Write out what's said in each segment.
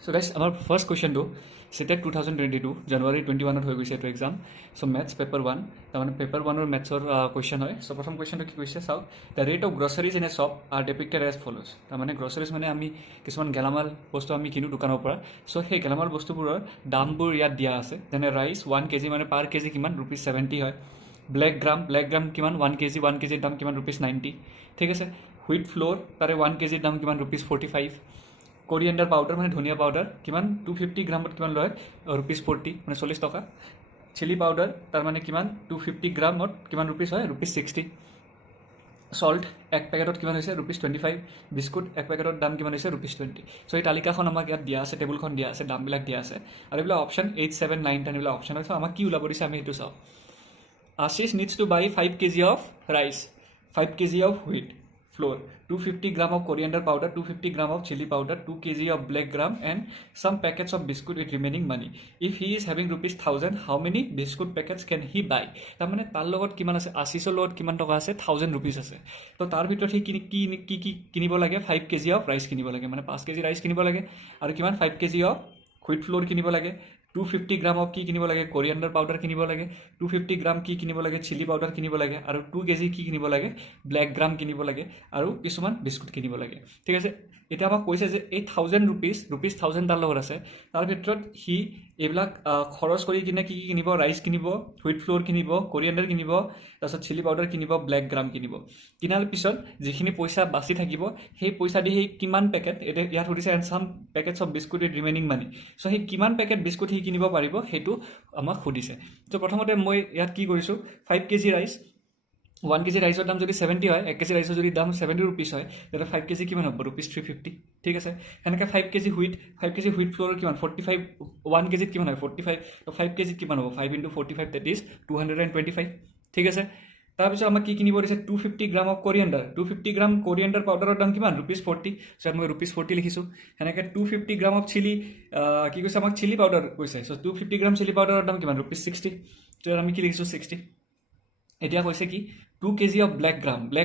So guys, our first question to CTET 2022 January 21 হৈ গৈছে এইটো এক্সাম সো ম্যাথছ পেপাৰ 1 তাৰমানে পেপাৰ 1 ৰ ম্যাথছৰ কোৱেশ্চন হয় সো প্ৰথম কোৱেশ্চনটো কি কৈছে চাওক the rate of groceries in a shop are depicted as follows তাৰমানে গ্ৰসাৰিজ মানে আমি কিছুমান গেলামাল বস্তু আমি কিনো দোকানৰ পৰা সো সেই গেলামাল বস্তুবোৰৰ দামবোৰ ইয়াত দিয়া আছে যেনে ৰাইচ 1 কেজি মানে পাৰ কেজি কিমান ₹70 হয় ব্লেক গ্ৰাম কিমান 1 কেজিৰ দাম কিমান ₹90 ঠিক আছে হুইট ফ্লোৰ তাৰে 1 কেজিৰ দাম কিমান ₹45 কোৰিয়েণ্ডাৰ পাউডাৰ মানে ধনিয়া পাউডাৰ কিমান 250 গ্ৰামত কিমান লয় ₹40 মানে 40 টকা চিলি পাউডাৰ তাৰ মানে কিমান 250 গ্ৰামত কিমান ৰুপিস হয় ₹60 সল্ট এক পেকেটত কিমান হৈছে ₹25 বিস্কুট এক পেকেটৰ দাম কিমান হৈছে ₹20 সো এই তালিকাখন আমাক ইয়াত দিয়া আছে টেবুলখন দিয়া আছে দামবিলাক দিয়া আছে আৰু এইবিলাক অপচন 8 7 9 10 এইবিলাক অপচন আছে আমাক কি ওলাব দিছে আমি এইটো চাওঁ Ashish needs to buy 5 kg of rice 5 kg of wheat flour 250 gram of coriander powder 250 gram of chili powder 2 kg of black gram and some packets of biscuit with remaining money if he is having ₹1000 how many biscuit packets can he buy তাৰমানে তাৰ লগত কিমান আছে Ashishৰ লগত কিমান টকা আছে 1000 rupees আছে তো তাৰ ভিতৰত সি কি কিনিব লাগে 5 kg of rice কিনিব লাগে মানে 5 kg rice কিনিব লাগে আৰু কিমান 5 kg of wheat flour কিনিব লাগে 250 গ্রাম অফ কি কিনিব লাগে কোরিয়ান্ডার পাউডার কিনিব লাগে 250 গ্রাম কি কিনিব লাগে চিলি পাউডার কিনিব লাগে আৰু 2 কেজি কি কিনিব লাগে ব্ল্যাক গ্ৰাম কিনিব লাগে আৰু কিছুমান বিস্কুট কিনিব লাগে ঠিক আছে এটা আমাক কৈছে যে 8000 rupees 1000 তাৰ লগত আছে তাৰ ভিতৰত হি এইবিলাক খৰচ কৰি কিনে কি কিনিব ৰাইচ কিনিব হুইট ফ্লোৰ কিনিব কোৰিয়ান্ডাৰ কিনিব তাৰপিছত চিলি পাউডাৰ কিনিব ব্ল্যাক গ্ৰাম কিনিব কিনাৰ পিছত যিখিনি পইচা বাচি থাকিব সেই পইচা দি কিমান পেকেট এটা ইয়াত সুধিছে and sum packets of biscuit with remaining money so সেই কিমান পেকেট বিস্কুট হি কিনিব পাৰিব হেতু আমাক সুধিছে তো প্ৰথমতে মই ইয়াত কি কৰিছো 5 কেজি ৰাইচ 1 কেজি ৰাইচৰ দাম যদি 70 হয় 1 কেজি ৰাইচৰ যদি দাম 70 rupees হয় তেনে 5 কেজি কিমান হ'ব ₹350 ঠিক আছে হেনেকা 5 কেজি হুইট ফ্লোৰ কিমান 45 1 কেজিত কিমান হয় 45 তো 5 কেজিত কিমান হ'ব 5 * 45 that is 225 ঠিক আছে তাৰ পিছত আমাক কি কিনিব দিছে 250 গ্ৰাম অফ কোৰিয়ান্ডাৰ 250 গ্ৰাম কোৰিয়ান্ডাৰ পাউডাৰৰ দাম কিমান ₹40 সো মই ₹40 লিখিছো হেনেকে 250 গ্ৰাম অফ চিলি কি কৈছে আমাক চিলি পাউডাৰ কৈছে সো 250 গ্ৰাম চিলি পাউডাৰৰ দাম কিমান ₹60 তো আমি কি লিখিছো 60 এতিয়া কৈছে কি 2 কেজি অফ ব্ল্যাক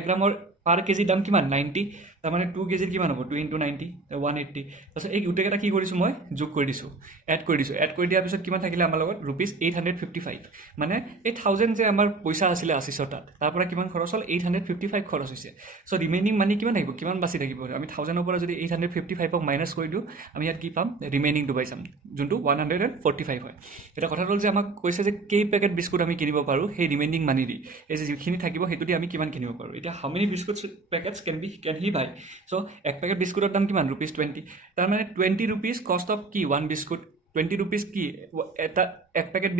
গ্ৰামৰ পাৰ কেজি দাম কিমান 90 তাৰ মানে 2 কেজিৰ কিমান হ'ব 2 * 90 180 তাৰপিছত এই গোটেইটা কি কৰিছো মই যোগ কৰি দিছো এড কৰি দিয়াৰ পিছত কিমান থাকিলে আমাৰ লগত ₹855 মানে 8000 যে আমাৰ পইচা আছিল Ashishৰ তাত তাৰ পৰা কিমান খৰচ হ'ল 855 খৰচ হৈছে সো ৰিমেইনিং মানি কিমান আহিব কিমান বাচি থাকিব আমি 1000 ৰ পৰা যদি 855 ক মাইনাস কৰি দিও আমি ইয়াত কি পাম ৰিমেইনিং টো পাইছাম যোনটো 145 হয় এটা কথা হ'ল যে আমাক কৈছে যে কেই পেকেট বিস্কুট আমি কিনিব পাৰো সেই ৰিমেইনিং মানি দি এই যে যিখিনি থাকিব হেতু দি আমি কিমান কিনিব পাৰো এটা how many biscuit packets can he buy so এক পেকেট বিস্কুটৰ দাম কিমান ₹20 তাৰ মানে 20 rupees cost of কি 1 বিস্কুট 20 rupees কি এটা এক পেকেট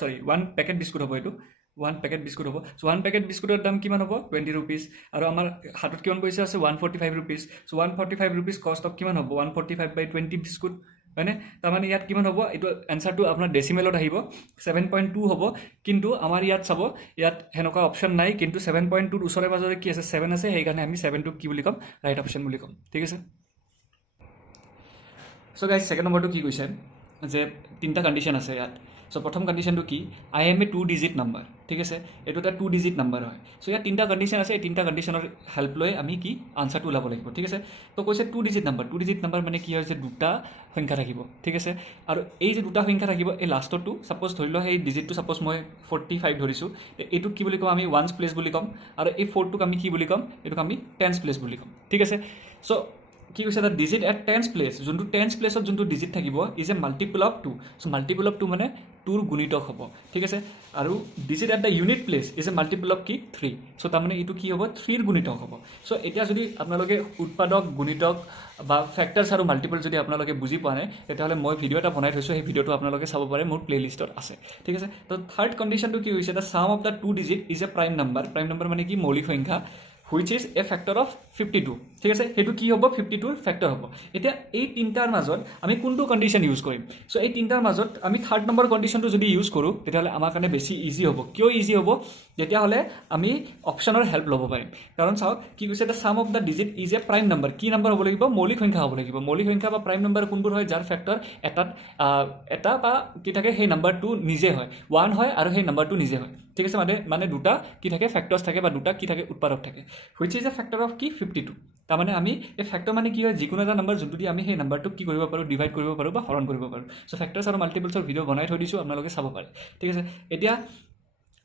সৰি 1 পেকেট বিস্কুট হ'ব এটো 1 পেকেট বিস্কুট হ'ব সো 1 পেকেট বিস্কুটৰ দাম কিমান হ'ব 20 rupees আৰু আমাৰ হাতত কিমান পইচা আছে 145 rupees so 145 rupees cost of কিমান হ'ব 145/20 বিস্কুট মানে তাৰ মানে ইয়াত কিমান হ'ব এটো আনসাৰটো আপোনাৰ ডেসিমেলত আহিব 7.2 হ'ব কিন্তু আমাৰ ইয়াত চাব ইয়াত হেনকা অপচন নাই কিন্তু 7.2 ৰ ওচৰে পাজৰে কি আছে 7 আছে সেই কাৰণে আমি 7 টো কি বুলি কম ৰাইট অপচন বুলি কম ঠিক আছে সো গাইস সেকেন্ড নম্বৰটো কি কৈছে যে তিনটা কন্ডিশন আছে ইয়াত সো প্ৰথম কন্ডিশনটো কি I M A 2 digit number ঠিক আছে এটো এটা 2 ডিজিট নাম্বাৰ হয় সো ইয়াত তিনটা কন্ডিশন আছে এই তিনটা কন্ডিশনৰ হেল্প লৈ আমি কি আনসাৰটো ওলাব লাগিব ঠিক আছে তো কৈছে 2 ডিজিট নাম্বাৰ মানে কি হয় যে দুটা সংখ্যা থাকিব ঠিক আছে আৰু এই যে দুটা সংখ্যা থাকিব এই লাষ্টটো সাপোজ ধৰিলো এই ডিজিটটো সাপোজ মই 45 ধৰিছো এটো কি বুলি কম আমি ওৱানস প্লেস বুলি কম আৰু এই 4 টোক আমি কি বুলি কম এটোক আমি টেন্স প্লেস বুলি কম ঠিক আছে সো কি কৈছে the digit at tens place যোনটো টেন্স প্লেসত যোনটো ডিজিট থাকিব is a multiple of 2 so multiple of 2 মানে 2 ৰ গুণিতক হ'ব ঠিক আছে আৰু digit at the unit place is a multiple of কি 3 সো তাৰ মানে ইটো কি হ'ব 3 ৰ গুণিতক হ'ব সো এতিয়া যদি আপোনালোকে উৎপাদক গুণিতক বা ফ্যাক্টৰস আৰু মাল্টিপল যদি আপোনালোকে বুজি পোৱা নাই তেতিয়াহলে মই ভিডিও এটা বনাই থৈছো সেই ভিডিওটো আপোনালোকে চাব পাৰে মোৰ প্লেলিষ্টত আছে ঠিক আছে তো থাৰ্ড কন্ডিশনটো কি হৈছে the sum of the 2 digit is a prime number মানে কি মৌলিক সংখ্যা which is a factor of 52 ঠিক আছে হেতু কি হ'ব 52 ৰ ফ্যাক্টৰ হ'ব এতিয়া এই তিনটাৰ মাজত আমি কোনটো কন্ডিশন ইউজ কৰিম সো এই তিনটাৰ মাজত আমি থাৰ্ড নম্বৰ কন্ডিশনটো যদি ইউজ কৰো তেতিয়াহলে আমাৰ কাৰণে বেছি ইজি হ'ব কিয় ইজি হ'ব যেতিয়া হলে আমি অপচনৰ হেল্প ল'ব পাৰিম কাৰণ চাওক কি কৈছে the sum of the digit is a prime number কি নাম্বাৰ হ'ব লাগিব মৌলিক সংখ্যা হ'ব লাগিব মৌলিক সংখ্যা বা প্ৰাইম নাম্বাৰ কোনবোৰ হয় যাৰ ফ্যাক্টৰ এটা বা কি থাকে সেই নাম্বাৰটো নিজে হয় 1 হয় আৰু সেই নাম্বাৰটো নিজে হয় ঠিক আছে মানে দুটা কি থাকে ফ্যাক্টৰস থাকে বা দুটা কি থাকে উৎপাদক থাকে which is a factor of কি 52 তাৰমানে আমি এই ফেক্টৰ মানে কি হয় যিকোনো এটা নাম্বাৰ যোনটো দি আমি সেই নাম্বাৰটোক কি কৰিব পাৰোঁ ডিভাইড কৰিব পাৰোঁ বা হৰণ কৰিব পাৰোঁ চ' ফেক্টৰ্ছ আৰু মাল্টিপলছৰ ভিডিঅ' বনাই থৈ দিছোঁ আপোনালোকে চাব পাৰে ঠিক আছে এতিয়া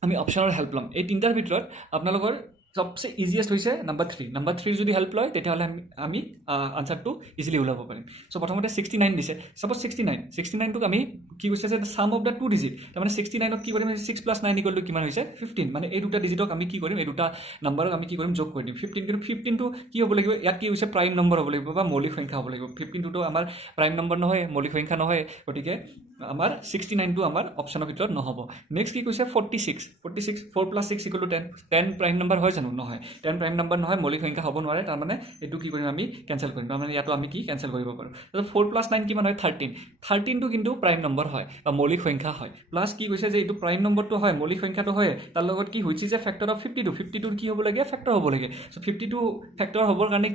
আমি অপশ্যনৰ হেল্প ল'ম এই তিনিটাৰ ভিতৰত আপোনালোকৰ সবচে ইজিয়েষ্ট হৈছে নাম্বাৰ 3 যদি হেল্প লয় তেতিয়াহ'লে আমি আনচাৰটো ইজিলি ওলাব পাৰিম চ' প্ৰথমতে 69 দিছে ছাপ'জ 69টোক আমি কি কৈছে যে ছাম অফ দ্য 2 ডিজিট তাৰমানে 69ক কি কৰিম 6 + 9 = কিমান হৈছে 15 মানে এই দুটা ডিজিটক আমি কি কৰিম এই দুটা নাম্বাৰক আমি কি কৰিম যোগ কৰি দিম 15 কিন্তু 15টো কি হ'ব লাগিব ইয়াত কি হৈছে প্ৰাইম নম্বৰ হ'ব লাগিব বা মৌলিক সংখ্যা হ'ব লাগিব 15টোতো আমাৰ প্ৰাইম নম্বৰ নহয় মৌলিক সংখ্যা নহয় গতিকে আমাৰ 69টো আমাৰ অপশ্যনৰ ভিতৰত নহ'ব নেক্সট কি কৈছে 46 4 + 6 = 10 প্ৰাইম নম্বৰ হয় জানো নহয় 10 প্ৰাইম নম্বৰ নহয় মৌলিক সংখ্যা হ'ব নোৱাৰে তাৰমানে এইটো কি কৰিম আমি কেনচেল কৰিম তাৰমানে ইয়াতো আমি কি কেনচেল কৰিব পাৰোঁ তাৰপিছত 4 + 9 কিমান হয় 13টো কিন্তু প্ৰাইম নম্বৰ হয় বা মৌলিক সংখ্যা হয় প্লাছ কি কৈছে যে এইটো প্ৰাইম নম্বৰটো হয় মৌলিক সংখ্যাটো হয় তাৰ লগত কি হৈছে যে ফেক্টৰ অফ 52 কি হ'ব লাগে ফেক্টৰ হ'ব লাগে চ' 52 ফেক্টৰ হ'বৰ কাৰণে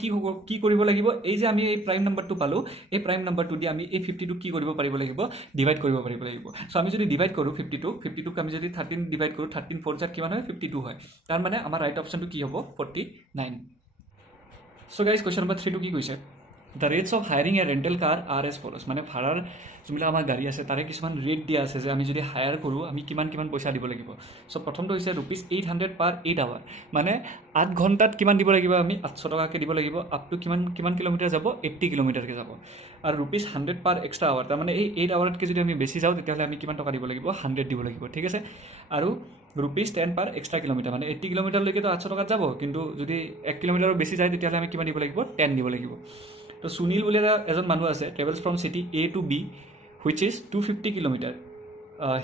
কি কৰিব লাগিব এই যে আমি এই প্ৰাইম নম্বৰটো পালোঁ এই প্ৰাইম নম্বৰটো দি আমি এই 52 কি কৰিব পাৰিব লাগিব ডিভাইড কৰিব পাৰিব লাগিব চ' আমি যদি ডিভাইড কৰোঁ 52ক আমি যদি 13 ডিভাইড কৰোঁ 13 4 * 7 কিমান হয় 52 হয় তাৰ মানে আমাৰ ৰাইট অপশ্যনটো কি হ'ব 49 চ' গাইজ কুৱেশ্যন নম্বৰ 3টো কি কৈছে the rates of hiring a rental car are as follows মানে ভাড়াৰ যোনবিলাক আমাৰ গাড়ী আছে তাৰে কিছুমান ৰেট দিয়া আছে যে আমি যদি হায়াৰ কৰোঁ আমি কিমান পইচা দিব লাগিব চ' প্ৰথমটো হৈছে ₹800 পাৰ 8 আৱাৰ মানে 8 ঘণ্টাত কিমান দিব লাগিব আমি 800 টকাকৈ দিব লাগিব আপ টু কিমান কিলোমিটাৰ যাব 80 কিলোমিটাৰকৈ যাব আৰু ₹100 পাৰ এক্সট্ৰা আৱাৰ তাৰমানে এই 8 আৱাৰতকৈ যদি আমি বেছি যাওঁ তেতিয়াহ'লে আমি কিমান টকা দিব লাগিব 100 দিব লাগিব ঠিক আছে আৰু ₹10 পাৰ এক্সট্ৰা কিলোমিটাৰ মানে 80 কিলোমিটাৰলৈকেতো 800 টকাত যাব কিন্তু যদি 1 কিলোমিটাৰৰ বেছি যায় তেতিয়াহ'লে আমি কিমান দিব লাগিব 10 দিব লাগিব তো সুনীল বুলি এজন মানুহ আছে travels from city A to B which is 250 kilometre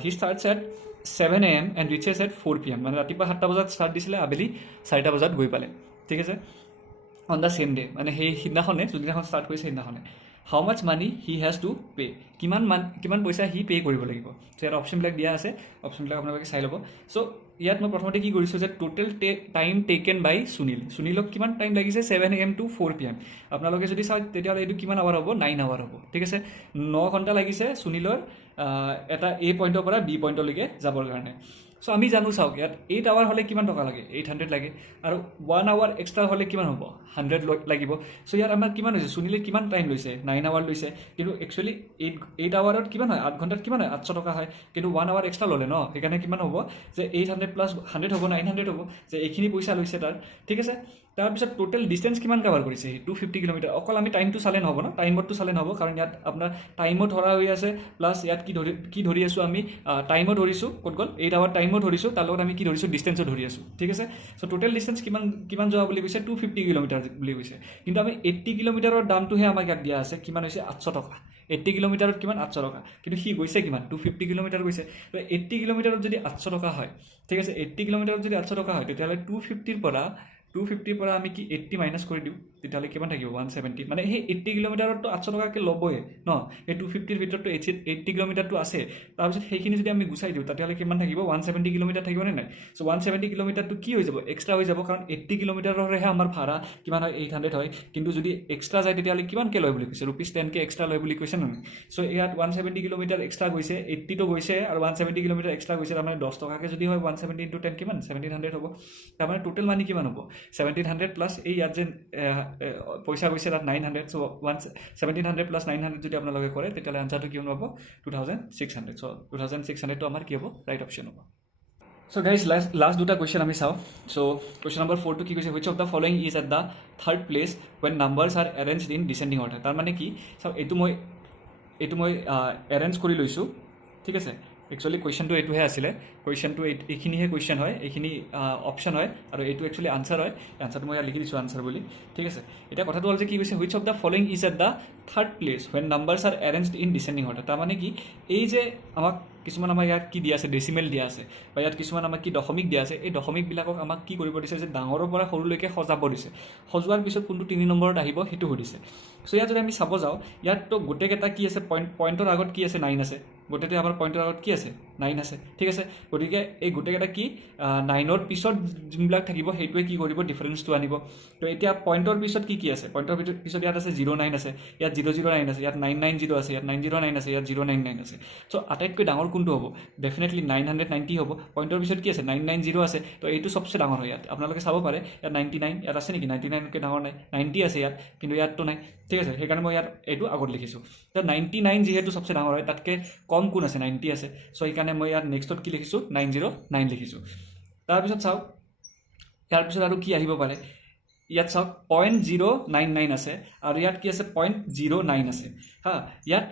he starts at 7 AM and reaches at 4 PM মানে ৰাতিপুৱা 7টা বজাত ষ্টাৰ্ট দিছিলে আবেলি 4টা বজাত গৈ পালে ঠিক আছে অন দ্য ছেম ডে মানে সেই সিদিনাখনে যোনদিনাখন ষ্টাৰ্ট কৰিছে সেইদিনাখনে how much money he has to pay কিমান পইচা সি পে' কৰিব লাগিব চ' ইয়াত অপশ্যনবিলাক দিয়া আছে অপশ্যনবিলাক আপোনালোকে চাই ল'ব চ' ইয়াত মই প্ৰথমতে কি কৰিছোঁ যে টোটেল টাইম টেকেন বাই সুনীলক কিমান টাইম লাগিছে 7 AM to 4 PM আপোনালোকে যদি চায় তেতিয়াহ'লে এইটো কিমান আৱাৰ হ'ব 9 আৱাৰ হ'ব ঠিক আছে 9 ঘণ্টা লাগিছে সুনীলৰ এটা A পইণ্টৰ পৰা B পইণ্টলৈকে যাবৰ কাৰণে চ' আমি জানো চাওক ইয়াত 8 আৱাৰ হ'লে কিমান টকা লাগে 800 লাগে আৰু 1 আৱাৰ এক্সট্ৰা হ'লে কিমান হ'ব 100 লাগিব চ' ইয়াত আমাৰ কিমান হৈছে সুনীলে কিমান টাইম লৈছে 9 আৱাৰ লৈছে কিন্তু একচুৱেলি 8 আৱাৰত কিমান হয় 8 ঘণ্টাত কিমান হয় 800 টকা হয় কিন্তু 1 আৱাৰ এক্সট্ৰা ল'লে ন সেইকাৰণে কিমান হ'ব যে 800 + 100 হ'ব 900 হ'ব যে এইখিনি পইচা লৈছে তাৰ ঠিক আছে তাৰপিছত টোটেল ডিষ্টেঞ্চ কিমান কভাৰ কৰিছে 250 কিলোমিটাৰ অকল আমি টাইমটো চালে নহ'ব ন টাইমতটো চালে নহ'ব কাৰণ ইয়াত আপোনাৰ টাইমো ধৰা হৈ আছে প্লাছ ইয়াত কি ধৰি আছোঁ আমি টাইমো ধৰিছোঁ ক'ত গ'ল 8 আৱাৰ টাইমো ধৰিছোঁ তাৰ লগত আমি কি ধৰিছোঁ ডিষ্টেঞ্চো ধৰি আছোঁ ঠিক আছে চ' টোটেল ডিষ্টেঞ্চ কিমান যোৱা বুলি কৈছে 250 কিলোমিটাৰ বুলি কৈছে কিন্তু আমি 80 কিলোমিটাৰৰ দামটোহে আমাক ইয়াত দিয়া আছে কিমান হৈছে 800 টকা 80 কিলোমিটাৰত কিমান 800 টকা কিন্তু সি গৈছে কিমান 250 কিলোমিটাৰ গৈছে তো 80 কিলোমিটাৰত যদি 800 টকা হয় ঠিক আছে 80 কিলোমিটাৰত যদি 800 টকা হয় তেতিয়াহ'লে 250 পৰা আমি কি 80 মাইনাছ কৰি দিওঁ তেতিয়াহ'লে কিমান থাকিব 170 মানে সেই 80 কিলোমিটাৰততো 800 টকাকৈ ল'বই ন এই 250ৰ ভিতৰততো 80 কিলোমিটাৰটো আছে তাৰপিছত সেইখিনি যদি আমি গুচাই দিওঁ তেতিয়াহ'লে কিমান থাকিব 170 কিলোমিটাৰ থাকিবনে নাই চ' 170 কিলোমিটাৰটো কি হৈ যাব এক্সট্ৰা হৈ যাব কাৰণ 80 কিলোমিটাৰৰহে আমাৰ ভাড়া কিমান হয় 800 হয় কিন্তু যদি এক্সট্ৰা যায় তেতিয়াহ'লে কিমানকৈ লয় বুলি কৈছে ₹10কে এক্সট্ৰা লয় বুলি কৈছে নহয় চ' ইয়াত 170 কিলোমিটাৰ এক্সট্ৰা গৈছে 80টো গৈছে আৰু 170 কিলোমিটাৰ এক্সট্ৰা গৈছে তাৰমানে 10 টকাকৈ যদি হয় 170 × 10 কিমান 1700 হ'ব তাৰমানে টোটেল মানি কিমান হ'ব 1700 প্লাছ এই ইয়াত যে পইচা গৈছে তাত 900 চ' 1700 প্লাছ 900 যদি আপোনালোকে কৰে তেতিয়াহ'লে আনচাৰটো কিমান হ'ব 2600 চ' 2600টো আমাৰ কি হ'ব ৰাইট অপশ্যন হ'ব চ' গাইজ লাষ্ট দুটা কুৱেশ্যন আমি চাওঁ চ' কুৱেশ্যন নম্বৰ 4টো কি কৈছে which of the following is at the third place when numbers R arranged in descending order তাৰমানে কি চাওক এইটো মই এৰেঞ্জ কৰি লৈছোঁ ঠিক আছে একচুৱেলি কুৱেশ্যনটো এইটোহে আছিলে কুৱেশ্যনটো এইখিনিহে কুৱেশ্যন হয় এইখিনি অপশ্যন হয় আৰু এইটো একচুৱেলি আনচাৰ হয় আনচাৰটো মই ইয়াত লিখি দিছোঁ আনচাৰ বুলি ঠিক আছে এতিয়া কথাটো হ'ল যে কি কৈছে which of the following is at the third place when numbers R arranged in descending order তাৰমানে কি এই যে আমাক কিছুমান আমাৰ ইয়াত কি দিয়া আছে ডেচিমেল দিয়া আছে বা ইয়াত কিছুমান আমাক কি দশমিক দিয়া আছে এই দশমিকবিলাকক আমাক কি কৰিব দিছে যে ডাঙৰৰ পৰা সৰুলৈকে সজাব দিছে সজোৱাৰ পিছত কোনটো 3 নম্বৰত আহিব সেইটো সুধিছে চ' ইয়াত যদি আমি চাব যাওঁ ইয়াততো গোটেইকেইটা কি আছে পইণ্টৰ আগত কি আছে 9 আছে গোটেইটো আমাৰ পইণ্টৰ আগত কি আছে 9 আছে ঠিক আছে গতিকে এই গোটেইকেইটা কি 9ৰ পিছত যোনবিলাক থাকিব সেইটোৱে কি কৰিব ডিফাৰেন্সটো আনিব তো এতিয়া পইণ্টৰ পিছত কি আছে পইণ্টৰ পিছত ইয়াত আছে 09 আছে ইয়াত 009 আছে ইয়াত 990 আছে ইয়াত 909 আছে ইয়াত 099 আছে সো আটাইতকৈ ডাঙৰ কোনটো হ'ব ডেফিনেটলি 990 হ'ব পইণ্টৰ পিছত কি আছে 990 আছে তো এইটো সবচে ডাঙৰ হয় ইয়াত আপোনালোকে চাব পাৰে ইয়াত 99 ইয়াত আছে নেকি 99 কে ডাঙৰ নাই 90 আছে ইয়াত কিন্তু ইয়াতটো নাই ঠিক আছে সেইকাৰণে মই ইয়াত এইটো আগত লিখিছোঁ তো 99 যেহেতু সবচে ডাঙৰ হয় তাতকৈ কম কোন আছে 90 আছে সো সেইকাৰণে মই ইয়াত নেক্সটত কি লিখিছোঁ 909 লিখিছোঁ তাৰপিছত চাওক ইয়াৰ পিছত আৰু কি আহিব পাৰে ইয়াত চাওক 0.099 আছে আৰু ইয়াত কি আছে 0.09 আছে হা ইয়াত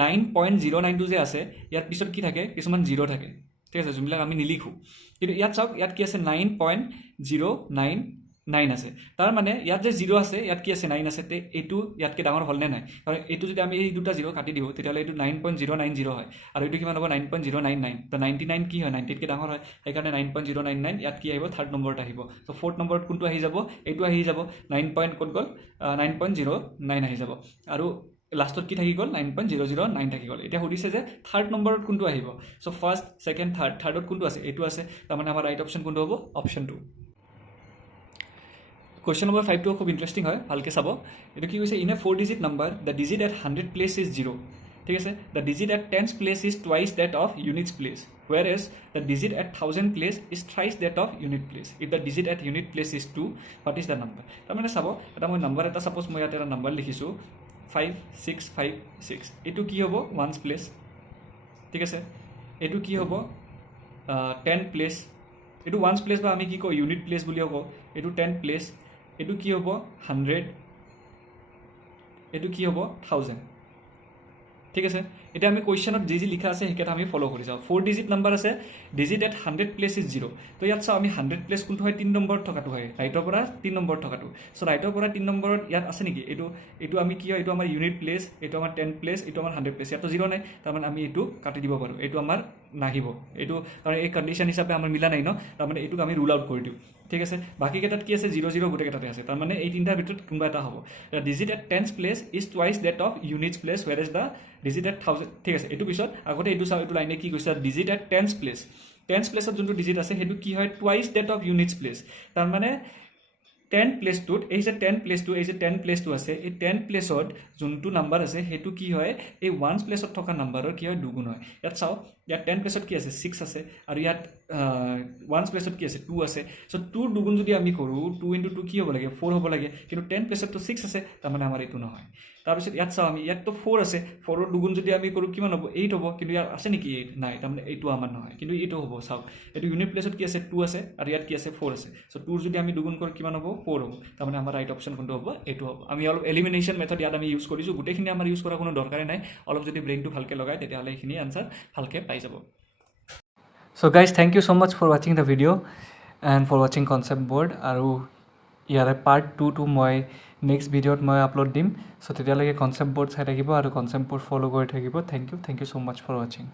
9.092 যে আছে ইয়াত পিছত কি থাকে কিছুমান 0 থাকে ঠিক আছে যোনবিলাক আমি নিলিখো কিন্তু ইয়াত চাওক ইয়াত কি আছে 9.099 আছে তাৰ মানে ইয়াত যে 0 আছে ইয়াত কি আছে 9 আছে তে এইটো ইয়াতকৈ ডাঙৰ হ'ল নে নাই কাৰণ এইটো যদি আমি এই দুটা 0 কাটি দিওঁ তেতিয়াহ'লে এইটো 9.090 হয় আৰু এইটো কিমান হ'ব 9.099 তো 99 কি হয় 90তকৈ ডাঙৰ হয় সেইকাৰণে 9.099 ইয়াত কি আহিব থাৰ্ড নম্বৰত আহিব তো ফ'ৰ্থ নম্বৰত কোনটো আহি যাব এইটো আহি যাব 9 ক'ত গ'ল 9.09 আহি যাব আৰু লাষ্টত কি থাকি গ'ল 9.009 থাকি গ'ল এতিয়া সুধিছে যে থাৰ্ড নম্বৰত কোনটো আহিব সো ফাৰ্ষ্ট ছেকেণ্ড থাৰ্ডত কোনটো আছে এইটো আছে তাৰমানে আমাৰ ৰাইট অপশ্যন কোনটো হ'ব অপশ্যন 2 Question number 5 খুব ইন্টারেস্টিং হয় ভালকে চাব এটা কি কৈছে in a 4 digit number the digit at 100 place is 0 ঠিক আছে the digit at 10 place is twice that of units place whereas the digit at 1000 place is thrice that of unit place if the digit at unit place is 2 what is the number তাৰমানে চাব এটা মই number এটা suppose মই ইয়াত এটা number লিখিছো 5656 এটো কি হ'ব ওয়ান্স প্লেস ঠিক আছে এটো কি হ'ব 10 প্লেস এটো ওয়ান্স প্লেস বা আমি কি কও ইউনিট প্লেস বুলি কও এটো 10 প্লেস এটো কি হ'ব 100 এটো কি হ'ব 1000 ঠিক আছে এটা আমি কোৱেশ্চনত যি লিখা আছে হেকেটা আমি ফলো কৰি যাও 4 ডিজিট নাম্বাৰ আছে ডিজিট এট 100 প্লেস ইজ 0 তো ইয়াত চাও আমি 100 প্লেস কোনটো হয় 3 নম্বৰ থকাটো হয় ৰাইটৰ পৰা 3 নম্বৰ থকাটো সো ৰাইটৰ পৰা 3 নম্বৰত ইয়াত আছে নেকি এটো আমি কি হয় এটো আমাৰ ইউনিট প্লেস এটো আমাৰ 10 প্লেস এটো আমাৰ 100 প্লেস ইয়াত 0 নাই তাৰমানে আমি এটো কাটি দিব পাৰো এটো আমাৰ নাহিব এটো কাৰণ এই কন্ডিশন হিচাপে আমাৰ মিলা নাই ন তাৰমানে এটো আমি ৰুল আউট কৰি দিও ঠিক আছে বাকি কেটাত কি আছে 00 গুটে কেটাতে আছে তাৰ মানে এই তিনটাৰ ভিতৰত কোনবা এটা হ'ব the digit at 10th place is twice that of units place whereas the digit at 1000 ঠিক আছে এটো পিছত আগতে এটো চাও এটো লাইনে কি কৈছে digit at 10th place 10th প্লেসত যোনটো ডিজিট আছে হেতু কি হয় twice that of units place তাৰ মানে 10 প্লেস টুত এই যে 10 প্লেস টু এই যে 10 প্লেস টু আছে এই 10 প্লেসত যোনটো নাম্বাৰ আছে হেতু কি হয় এই ওয়ান্স প্লেসত থকা নাম্বাৰৰ কি হয় দুগুণ হয় ইয়াত চাও ইয়াত 10 প্লেসত কি আছে 6 আছে আৰু ইয়াত ওয়ান্স প্লেসত কি আছে 2 আছে সো 2 দুগুণ যদি আমি কৰো 2 * 2 কি হ'ব লাগে 4 হ'ব লাগে কিন্তু 10 প্লেসত তো 6 আছে তাৰ মানে আমাৰ এটো নহয় তাৰপিছত ইয়াত চাও আমি ইয়াত তো 4 আছে 4ৰ দুগুণ যদি আমি কৰো কিমান হ'ব 8 হ'ব কিন্তু ইয়াত আছে নেকি 8 নাই তাৰমানে এইটো আমাৰ নহয় কিন্তু এইটো হ'ব চাও এটো ইউনিট প্লেসত কি আছে 2 আছে আৰু ইয়াত কি আছে 4 আছে সো 2 যদি আমি দুগুণ কৰো কিমান হ'ব 4 হ'ব তাৰমানে আমাৰ ৰাইট অপচন কোনটো হ'ব এইটো হ'ব আমি অলপ এলিমিনেশন মেথড ইয়াত আমি ইউজ কৰিছো গুটেখিনি আমাৰ ইউজ কৰা কোনো দৰকাৰে নাই অলপ যদি ব্ৰেইনটো ভালকে লগাই তেতিয়াহলে এইখিনি আনসাৰ ভালকে পাই যাব So guys, thank you so much for watching the video and for watching concept board আৰু ইয়াৰে part 2 to মই next video মই আপলোড দিম so তেতিয়ালৈকে concept board চাই থাকিব আৰু concept board follow কৰি থাকিব thank you so much for watching